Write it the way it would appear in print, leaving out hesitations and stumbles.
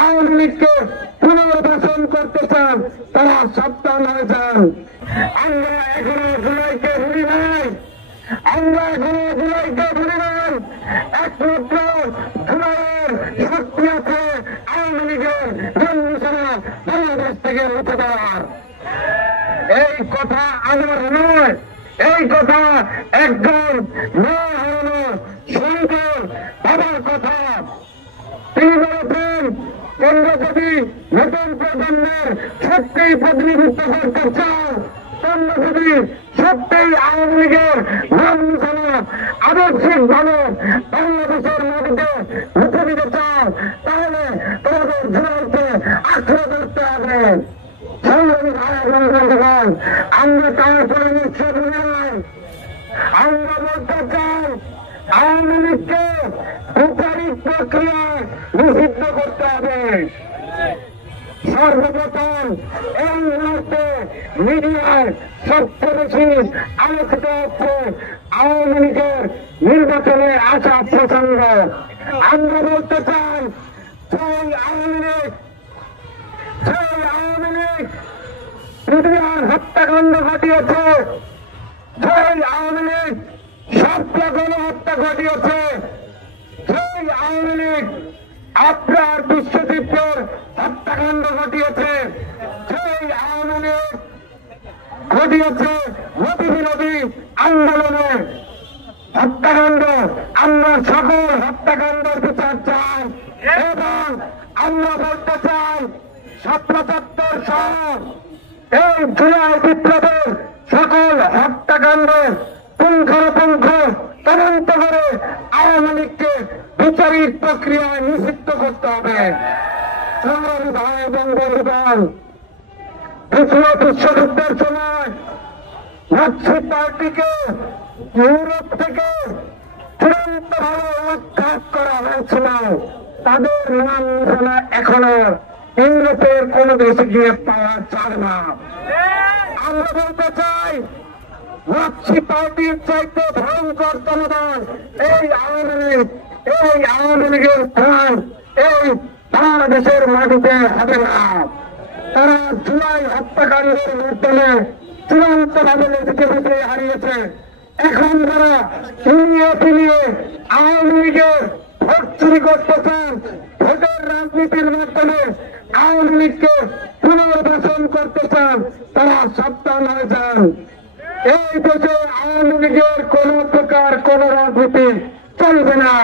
আওয়ামী লীগকে পুনর্বাসন করতে চান তারা সাবধান হয়ে যান। আমরা এখনো জুলাইকে ভুলি নাই, আমরা এখনো জুলাইকে ভুলি নাই। একমাত্র জুলাইয়ের শক্তি আছে আওয়ামী লীগের জন্মসভা বাংলাদেশ থেকে উঠে দেওয়ার। এই কথা আমার নয়, এই কথা একজন সুন্দর বাবার কথা। তিনি বলেছেন, তোমরা যদি নতুন প্রজন্মের সত্যিই প্রতিনিধিত্ব করতে চাও, তোমরা যদি সত্যিই আওয়ামী লীগের আদর্শিক ভাবে বাংলাদেশের মাটিতে মুখে দিতে চাও, তাহলে তোমাদের জুলাইকে আশ্রয় করতে হবে। আমরা তার পরামর্শ দিলাম। আমরা বলতে চাই, আওয়ামী লীগকে বিচারিক প্রক্রিয়ায় নিষিদ্ধ করতে হবে। সর্বপ্রথম এই মুহূর্তে মিডিয়ায় সবচেয়ে বেশি আলোচিত হচ্ছে আওয়ামী লীগের নির্বাচনে আসা প্রসঙ্গ। আমরা বলতে চাই, সেই আওয়ামী লীগ মিডিয়ার হত্যাকাণ্ড ঘটিয়েছে, সেই আওয়ামী লীগ সবটা গণহত্যা ঘটিয়েছে, সেই আওয়ামী লীগ আপনার বিশ্বজিৎপুর হত্যাকাণ্ড ঘটিয়েছে, সেই আওয়ামী লীগ ঘটিয়েছে মোদী বিরোধী আন্দোলনে হত্যাকাণ্ড। আমরা সকল হত্যাকাণ্ডের বিচার চাই এবং আমরা বলতে চাই ৭৭ সহ এই জুলাই বিপ্লবের সকল হত্যাকাণ্ডের পুঙ্খানুপুঙ্খ তদন্ত করে আওয়ামী লীগকে বিচারিক প্রক্রিয়ায় নিষিদ্ধ করতে হবে। সংগ্রামী ভাই এবং বন্ধুগণ, দ্বিতীয় বিশ্বযুদ্ধের সময় নাৎসি পার্টিকে ইউরোপ থেকে চূড়ান্তভাবে উৎখাত করা হয়েছিল। তাদের নাম নিশানা এখনো ইউরোপের কোন দেশে গিয়ে পাওয়া যায় না। আমরা বলতে চাই, নাৎসি পার্টির চাইতে ভয়ঙ্কর দলদল এই আওয়ামী লীগ। এই আওয়ামী লীগের স্থান এই বাংলাদেশের মাটিতে হবে না। তারা জুলাই হত্যাকাণ্ডের মাধ্যমে চূড়ান্ত ভাবে লেজিটিমেসি হারিয়েছে। এখন তারা ফিরিয়ে আওয়ামী লীগের ভোট চুরি করতেছেন। ভোটের রাজনীতির মাধ্যমে আওয়ামী লীগকে পুনর্বাসন করতে চান, তারা সাবধান হয়ে যান। এই দেশে আওয়ামী লীগের কোন প্রকার কোন রাজনীতি চলবে না।